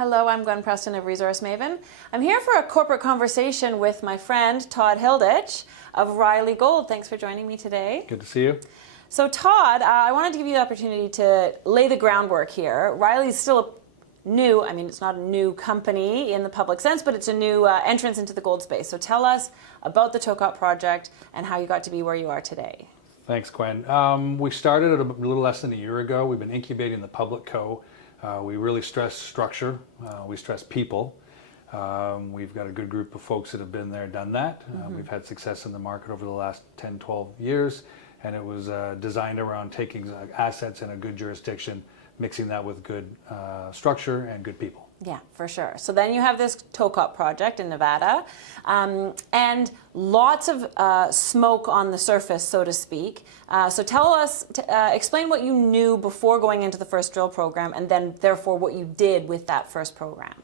Hello, I'm Gwen Preston of Resource Maven. I'm here for a corporate conversation with my friend Todd Hilditch of RLYG Gold. Thanks for joining me today. Good to see you. So Todd, I wanted to give you the opportunity to lay the groundwork here. RLYG is still new, it's not a new company in the public sense, but it's a new entrance into the gold space. So tell us about the Tokop Project and how you got to be where you are today. Thanks, Gwen. We started a little less than a year ago. We've been incubating the public co. We really stress structure. We stress people. We've got a good group of folks that have been there, done that. We've had success in the market over the last 10, 12 years, and it was designed around taking assets in a good jurisdiction, mixing that with good structure and good people. Yeah, for sure. So then you have this Tokop project in Nevada, and lots of smoke on the surface, so to speak. So tell us, explain what you knew before going into the first drill program, and then therefore what you did with that first program.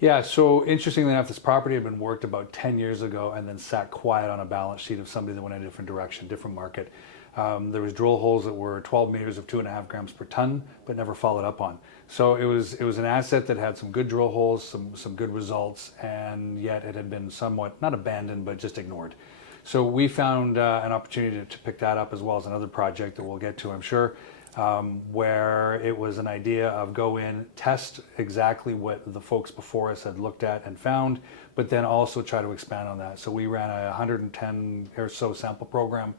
Yeah, so interestingly enough, this property had been worked about 10 years ago and then sat quiet on a balance sheet of somebody that went in a different direction, different market. There was drill holes that were 12 meters of 2.5 grams per ton, but never followed up on. So it was an asset that had some good drill holes, some good results, and yet it had been somewhat, not abandoned, but just ignored. So we found an opportunity to pick that up, as well as another project that we'll get to, I'm sure, where it was an idea of go in, test exactly what the folks before us had looked at and found, but then also try to expand on that. So we ran a 110 or so sample program.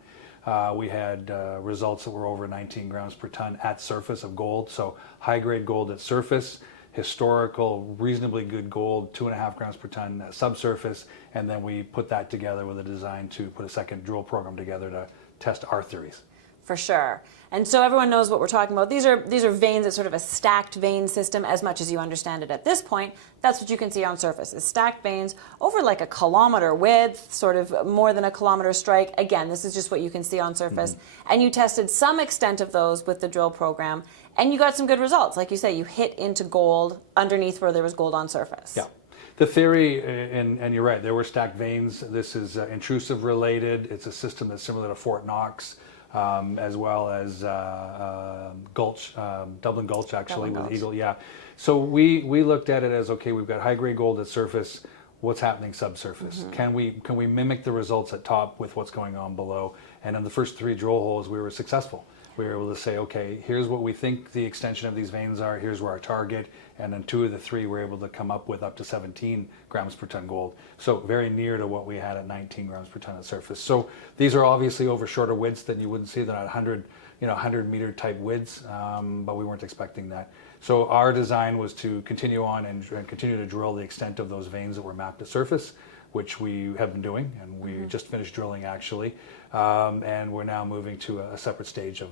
We had results that were over 19 grams per ton at surface of gold, so high-grade gold at surface, historical, reasonably good gold, 2.5 grams per ton at subsurface, and then we put that together with a design to put a second drill program together to test our theories. For sure. And so everyone knows what we're talking about. These are veins. It's sort of a stacked vein system, as much as you understand it at this point. That's what you can see on surface, is stacked veins over like a kilometer width, sort of more than a kilometer strike. Again, this is just what you can see on surface. And you tested some extent of those with the drill program, and you got some good results. Like you say, you hit into gold underneath where there was gold on surface. Yeah. The theory, and you're right, there were stacked veins. This is intrusive related. It's a system that's similar to Fort Knox. As well as Gulch, Dublin Gulch, actually, with Eagle. Yeah. So we looked at it as, okay, we've got high-grade gold at surface. What's happening subsurface? Can we mimic the results at top with what's going on below? And in the first 3 drill holes, we were successful. We were able to say, okay, here's what we think the extension of these veins are. Here's where our target. And then 2 of the 3 were able to come up with up to 17 grams per ton gold. So very near to what we had at 19 grams per ton at surface. So these are obviously over shorter widths than you wouldn't see. They're not 100 meter type widths, but we weren't expecting that. So our design was to continue on and continue to drill the extent of those veins that were mapped at surface, which we have been doing, and we just finished drilling actually, and we're now moving to a separate stage of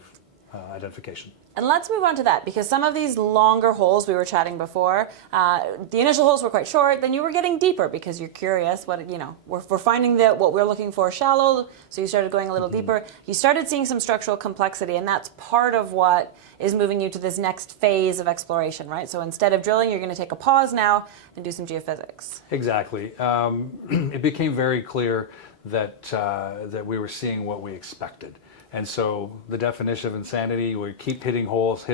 identification. And let's move on to that, because some of these longer holes we were chatting before, the initial holes were quite short, then you were getting deeper because you're curious, we're finding that what we're looking for shallow, so you started going a little deeper. You started seeing some structural complexity, and that's part of what is moving you to this next phase of exploration, right? So instead of drilling, you're going to take a pause now and do some geophysics. Exactly. It became very clear that we were seeing what we expected. And so the definition of insanity, we keep hitting holes,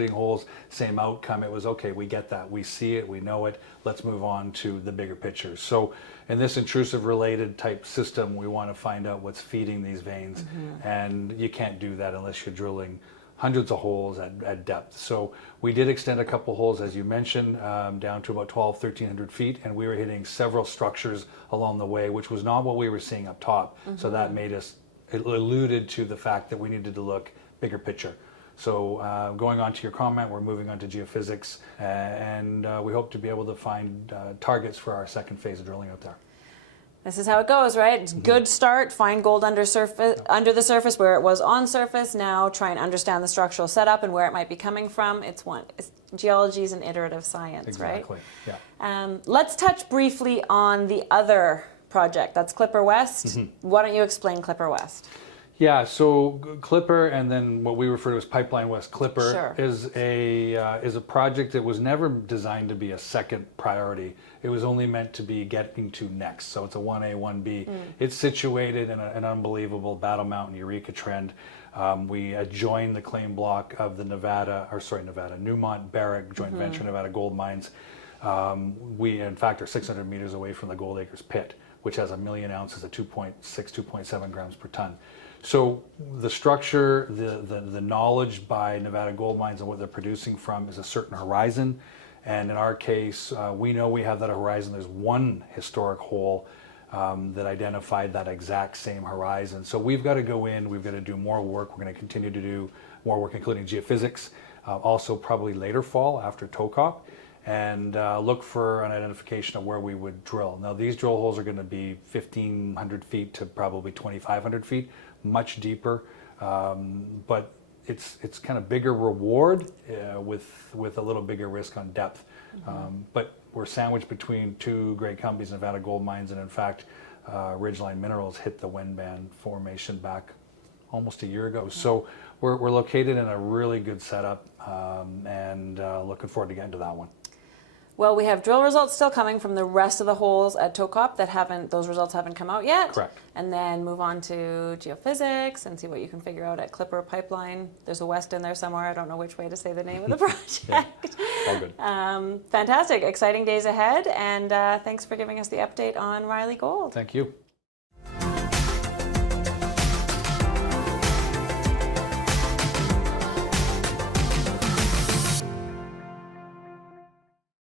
same outcome. It was, okay, we get that. We see it, we know it. Let's move on to the bigger picture. So in this intrusive related type system, we want to find out what's feeding these veins. And you can't do that unless you're drilling hundreds of holes at depth. So we did extend a couple holes, as you mentioned, down to about 1,300 feet, and we were hitting several structures along the way, which was not what we were seeing up top. So that made us, it alluded to the fact that we needed to look bigger picture. So going on to your comment, we're moving on to geophysics, and we hope to be able to find targets for our second phase of drilling out there. This is how it goes, right? It's good start, find gold under the surface where it was on surface. Now try and understand the structural setup and where it might be coming from. Geology is an iterative science, right? Exactly, yeah. Let's touch briefly on the other project. That's Clipper West. Why don't you explain Clipper West? Yeah, so Clipper, and then what we refer to as Pipeline West Clipper, is a project that was never designed to be a second priority. It was only meant to be getting to next. So it's a 1A, 1B. It's situated in an unbelievable Battle Mountain Eureka Trend. We adjoin the claim block of the Newmont Barrick joint venture Nevada Gold Mines. We, in fact, are 600 meters away from the Gold Acres pit, which has 1 million ounces at 2.6, 2.7 grams per ton. So the structure, the knowledge by Nevada Gold Mines and what they're producing from is a certain horizon. And in our case, we know we have that horizon. There's one historic hole that identified that exact same horizon. So we've got to go in, we've got to do more work. We're going to continue to do more work, including geophysics, also probably later fall after Tokop, and look for an identification of where we would drill. Now these drill holes are going to be 1,500 feet to probably 2,500 feet, much deeper, but it's kind of bigger reward with a little bigger risk on depth. But we're sandwiched between two great companies, Nevada Gold Mines, and in fact, Ridgeline Minerals hit the Wenban formation back almost a year ago. So we're located in a really good setup, and looking forward to getting to that one. Well, we have drill results still coming from the rest of the holes at Tokop those results haven't come out yet. Correct. And then move on to geophysics and see what you can figure out at Clipper Pipeline. There's a West in there somewhere. I don't know which way to say the name of the project. Yeah, all good. Fantastic. Exciting days ahead. And thanks for giving us the update on RLYG Gold. Thank you.